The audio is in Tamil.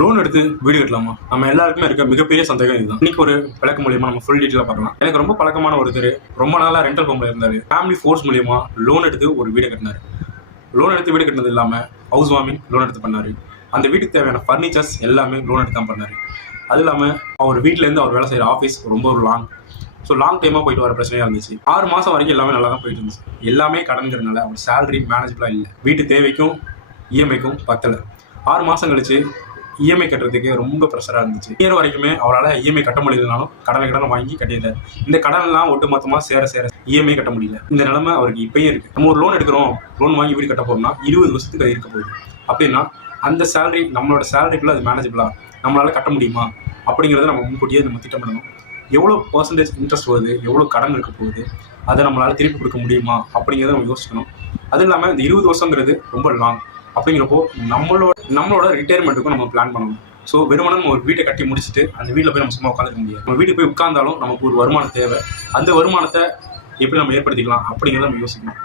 லோன் எடுத்து வீடு கட்டலாமா? நம்ம எல்லாருக்குமே இருக்க மிகப்பெரிய சந்தேகம் இதுதான். இன்னைக்கு ஒரு விளக்கு மூலியமா நம்ம ஃபுல் டீட்டெயிலாக பார்க்கலாம். எனக்கு ரொம்ப பழக்கமான ஒருத்தர் ரொம்ப நாளா ரெண்டல் ஹோம்ல இருந்தாரு. ஃபேமிலி ஃபோர்ஸ் மூலியமா லோன் எடுத்து ஒரு வீடு கட்டினாரு. லோன் எடுத்து வீடு கட்டினது இல்லாம ஹவுஸ் வார்மிங் லோன் எடுத்து பண்ணாரு. அந்த வீட்டுக்கு தேவையான ஃபர்னிச்சர்ஸ் எல்லாமே லோன் எடுத்து தான் பண்ணாரு. அது இல்லாமல் அவர் வீட்டிலேருந்து அவர் வேலை செய்கிற ஆஃபீஸ் ரொம்ப ஒரு லாங் டைமாக போயிட்டு வர பிரச்சனையாக இருந்துச்சு. 6 மாதம் வரைக்கும் எல்லாமே நல்லா தான் போயிட்டு இருந்துச்சு. எல்லாமே கடன்கிறதுனால அவர் சேலரி மேனேஜபிளாக இல்லை. வீட்டு தேவைக்கும் இஎம்ஐக்கும் பத்தலை. 6 மாதம் கழிச்சு இஎம்ஐ கட்டுறதுக்கு ரொம்ப ப்ரெஷராக இருந்துச்சு. இயர் வரைக்குமே அவரால் இஎம்ஐ கட்ட முடியலனாலும் கடனை வாங்கி கட்டியிருந்தார். இந்த கடன்லாம் ஒட்டு மொத்தமாக சேர இஎம்ஐ கட்ட முடியல. இந்த நிலைமை அவருக்கு இப்பயே இருக்கு. நம்ம ஒரு லோன் எடுக்கிறோம், லோன் வாங்கி வீடு கட்ட போறோம்னா 20 வருஷத்துக்கு அது இருக்க போகுது. அப்படின்னா அந்த சேலரி நம்மளோட சேலரிக்குள்ள அது மேனேஜபிளா நம்மளால கட்ட முடியுமா அப்படிங்கிறத நம்ம முன்கூட்டியே நம்ம திட்டமிடணும். எவ்வளோ பர்சன்டேஜ் இன்ட்ரெஸ்ட் வருது, எவ்வளோ கடன் இருக்க போகுது, அதை நம்மளால திருப்பி கொடுக்க முடியுமா அப்படிங்கிறத நம்ம யோசிக்கணும். அது இல்லாமல் இந்த 20 வருஷங்கிறது ரொம்ப லாங். அப்படிங்கிறப்போ நம்மளோட ரிட்டையர்மெண்ட்டுக்கும் நம்ம பிளான் பண்ணணும். ஸோ வெறுமனே நம்ம ஒரு வீட்டை கட்டி முடிச்சுட்டு அந்த வீட்டில் போய் நம்ம சும்மா உட்காந்துக்க முடியாது. நம்ம வீட்டுக்கு போய் உட்கார்ந்தாலும் நமக்கு ஒரு வருமானம் தேவை. அந்த வருமானத்தை எப்படி நம்ம ஏற்படுத்திக்கலாம் அப்படிங்கிறத நம்ம யோசிக்கணும்.